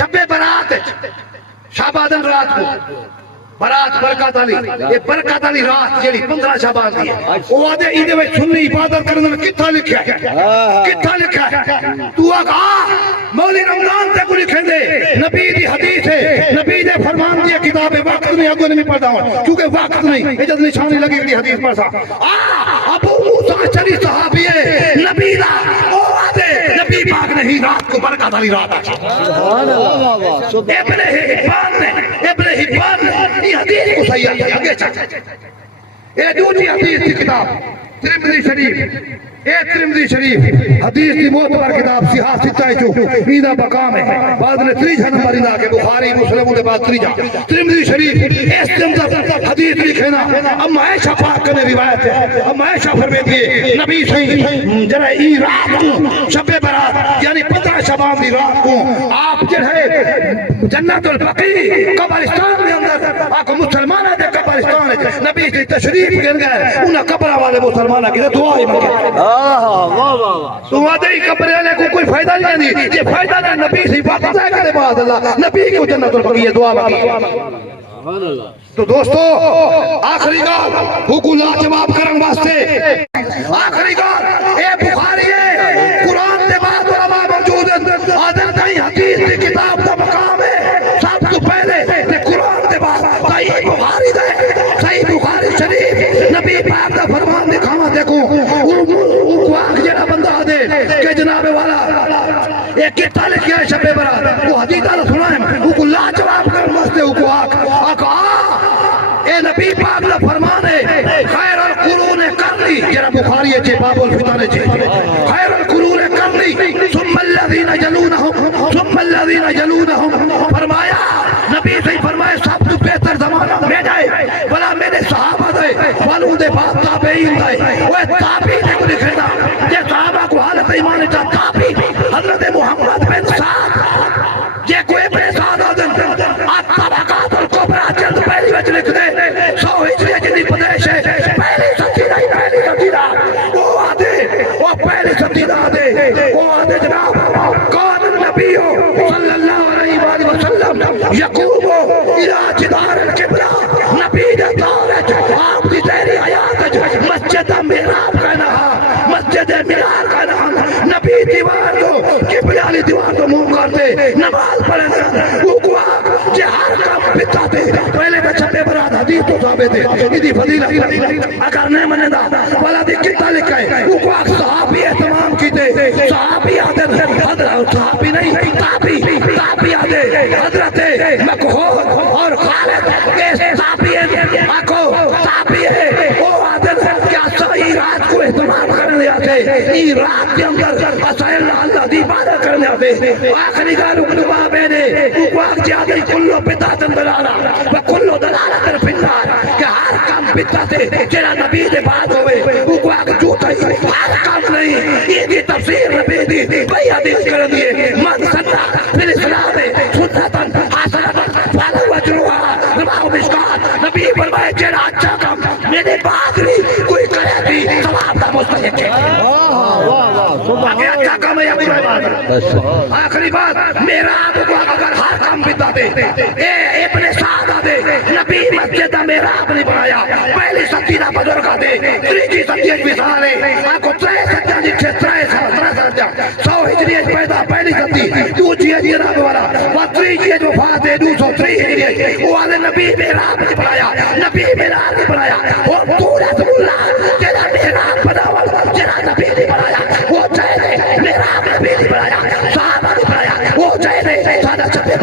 شب برات شابادن رات کو برات برکات علی یہ برکات علی رات جیڑی 15 شعبان دی ہے وہ آدھے ایدے میں سنی عبادت کرنے میں کتھا لکھا ہے کتھا لکھا ہے تو آگا مولی رمضان تے کو لکھیں دے نبی دی حدیث ہے نبی دے فرمان دی کتاب ہے وقت نہیں اگو نہیں پڑھتا ہوں کیونکہ وقت نہیں اجازت نشانی لگی گئی حدیث پر سا ابو موسیٰ چلی صحابی ہے نبی دا وہ آدھے نبی پاک نہیں رات کو برکات علی رات آچا ابن حبان نے یہ حدیث کو صحیح ہے آگے چاہتا یہ دوسری حدیث کی کتاب ترمذی شریف ترمذی شریف حدیث کی معتبر کتاب صحاح ستہ جو ایدہ مقام ہے بعد نے 30 نمبر ایدہ کے بخاری مسلموں کے بعد 30 ترمذی شریف اس تمزر حدیث لکھنا اما عائشہ پاک نے روایت ہے اما عائشہ فرمیتی ہے نبی صحیح جرہ ای رات کو شب برات یعنی 15 شعبان دی رات کو آپ جرہ جنت البقیع قبرستان میں اندر آپ مسلمانہ دے قبرستان ہے نبی سے تشریف گن گئے انہاں قبرہ والے مسلمانہ کی دعائی مانگے تو وعدے ہی کپڑے والے کو کوئی فائدہ نہیں ہے یہ فائدہ نہ نبی سے واپس آئے کرے بعد اللہ نبی کو جنت البقیع دعا مانگی تو دوستو آخری گال حکم اللہ جواب کرن واسطے آخری گال اے بخاری ہے قرآن دے بعد علماء موجود ہیں آدھر کہیں حدیث دی کتاب دا مقام ہے سب تو پہلے قرآن دے بعد صحیح بخاری دے صحیح بخاری شریف نبی پاک دا فرمان دکھاوا دیکھو کو آنکھ جڑا بندہ دے کہ جناب والا ایک کتا لکھیا ہے شب برات وہ حدیث آلہ سنائیں وہ کو لا جواب کر مستے وہ کو آنکھ اے نبی پاک دا فرمان ہے خیر القرون کرنی جڑا بخاری ہے باب الفتن ہے خیر القرون کرنی ثم الذین یلونہم فرمایا نبی سے فرمایا سب تو بہتر زمانہ میں جائے بلا میرے صحابہ دے والوں دے بعد تابعین دے وہ تابعین کو لکھنا یہ صحابہ کو حالت ایمان چاہ تابعین حضرت محمد بن سعد یہ کوئی بے سعد آدم الطبقات الکبرى جلد پہلی وچ لکھ دے 100 ہجری جنی پدیش ہے پہلی ستیرہ وہ پہلی ستیرہ دے وہ آدھے جناب قال النبی صلی اللہ علیہ وآلہ وسلم یقوم الى جدار القبلہ نبی دے دورت آپ دی تیری حیات مسجد محراب کا نہا مسجد مینار کا نہا نبی دیوار کو قبلہ علی دیوار کو منہ کرتے نماز پڑھنا وہ کو آگ جے ہر کام بتا دے پہلے بچہ پہ برات حدیث تو ثابت ہے ادھی فضیلت اگر نہیں منے دا والا دی کتا لکھا ہے وہ کو آگ صحابی احتمام کی دے صحابی آدھر حضرت صحابی نہیں تابی آدھے حضرت مکہول اور خالد کے صحابی آکھو صحابی ہے وہ آدھر کیا صحیح رات کو احتمام کرنے آتے ای رات کے اندر اسائل اللہ دی بارہ کرنے آتے آخری گالو کتبہ بینے وہ آگ جادی کلو بداتن دلالا و کلو دلالا در فنار کہ ہر کام بداتے جنہ نبی دے بعد ہوئے وہ آگ جوتا ہی ہر کام نہیں یہ دی تفسیر نبی دی بھئی حدیث کر دیئے من سنہ پھر اسلام سنتاً حسنتاً فالو اجروہا نباہ مشکات نبی فرمائے جنہ اچھا کام میرے بعد نہیں کوئی کرے بھی ثواب دا مستحق ہے آگے اچھا کام ہے یا برا بات آخری بات میرا آبو کو اگر ہر کام بتا دے اے ابن سعادہ دے نبی مسجد میرا آپ نے بنایا پہلی ستیرہ بزرگا دے تریجی ستیج بسالے آکو ترے ستیج جتھے ترے سال 100 ہجری پیدا پہلی ستی دوجی ہجری رب والا و تریجی وفات ہے 203 ہجری وہ آلے نبی میرا آپ نے بنایا نبی میرا آپ نے بنایا اور پورا اللہ جنہ میرا آپ بناوا جنہ نبی نے بنایا وہ چاہے میرا آپ نبی نے بنایا صحابہ نے بنایا وہ چاہے سادہ چھپے